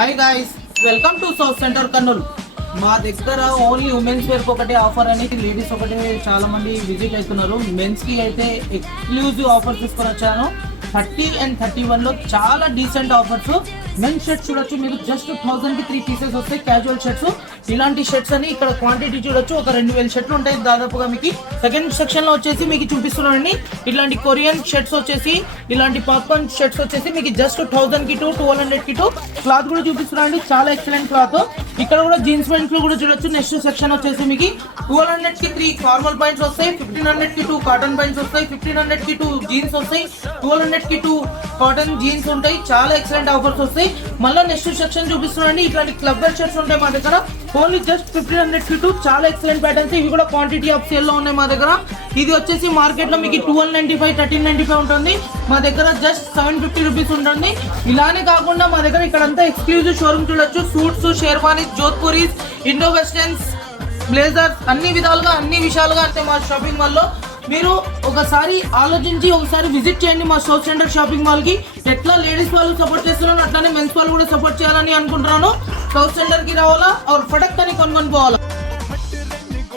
Hi guys, welcome to south centre Kurnool. మా దగ్గర only women's wear ఒకటే ఆఫర్ అనేది, లేడీస్ ఒకటే చాలా మంది విజిట్ అవుతున్నారు. మెన్స్ కి అయితే ఎక్స్క్లూజివ్ ఆఫర్ తీసుకొని వచ్చాను. 30 and 31 లో చాలా డీసెంట్ ఆఫర్స్. మెన్స్ షర్ట్స్ చూడొచ్చు మీరు, జస్ట్ 1000 కి 3 పీసెస్ వస్తాయి. క్యాజువల్ షర్ట్స్, ఇలాంటి షర్ట్స్ అని ఇక్కడ క్వాంటిటీ చూడొచ్చు. ఒక 2000 షర్ట్లు ఉంటాయి దాదాపుగా. మీకు సెకండ్ సెక్షన్ లో వచ్చేసి మీకు చూపిస్తున్నానండి. ఇలాంటి కొరియన్ షర్ట్స్ వచ్చేసి, ఇలాంటి పాప్కార్న్ షర్ట్స్ వచ్చేసి మీకు జస్ట్ 1000 కి 2, 1200 కి 2. క్లాత్ కూడా చూపిస్తున్నానండి, చాలా ఎక్సలెంట్ క్లాత్. ఇక్కడ కూడా జీన్స్ ప్యాంట్లు కూడా చూడొచ్చు. నెక్స్ట్ సెక్షన్ వచ్చేసి మీకు 1200 కి 3 ఫార్మల్ ప్యాంట్స్ వస్తాయి, 1500 కి 2 కాటన్ ప్యాంట్స్ వస్తాయి, 1500 కి 2 జీన్స్ వస్తాయి, 1200 కి 2 కాటన్ జీన్స్ ఉంటాయి. చాలా ఎక్సలెంట్ ఆఫర్స్ వస్తాయి. మళ్ళీ నెక్స్ట్ సెక్షన్ చూపిస్తున్నాండి. ఇట్లాంటి క్లబ్ వేర్ షర్ట్స్ ఉంటాయి మా దగ్గర. ఓన్లీ జస్ట్ 1500 కి 2. చాలా ఎక్సలెంట్ ప్యాటర్న్స్. ఇవి కూడా క్వాంటిటీ ఆఫ్ సేల్ లో ఉన్నాయి మా దగ్గర. ఇది వచ్చేసి మార్కెట్ లో మీకు 1295, 1395 ఉంటుంది. మా దగ్గర జస్ట్ 750 రూపీస్ ఉంటుంది. ఇలానే కాకుండా మా దగ్గర ఇక్కడంతా ఎక్స్క్లూజివ్ షోరూమ్ చూడొచ్చు. Suits, sherwanis, jodhpuris, Indo westerns, blazers, అన్ని విధాలుగా అన్ని విషయాలుగా అంటే మా షాపింగ్ మాల్ లో మీరు ఒకసారి ఆలోచించి ఒకసారి విజిట్ చేయండి మా సౌత్ సెంటర్ షాపింగ్ మాల్ కి. ఎట్లా లేడీస్ వాళ్ళు సపోర్ట్ చేస్తున్నాను అట్లానే మెన్స్ వాళ్ళు కూడా సపోర్ట్ చేయాలని అనుకుంటున్నాను. సౌత్ సెంటర్ కి రావాలా, ఫటక్ అని కొనుక్కొని పోవాలా.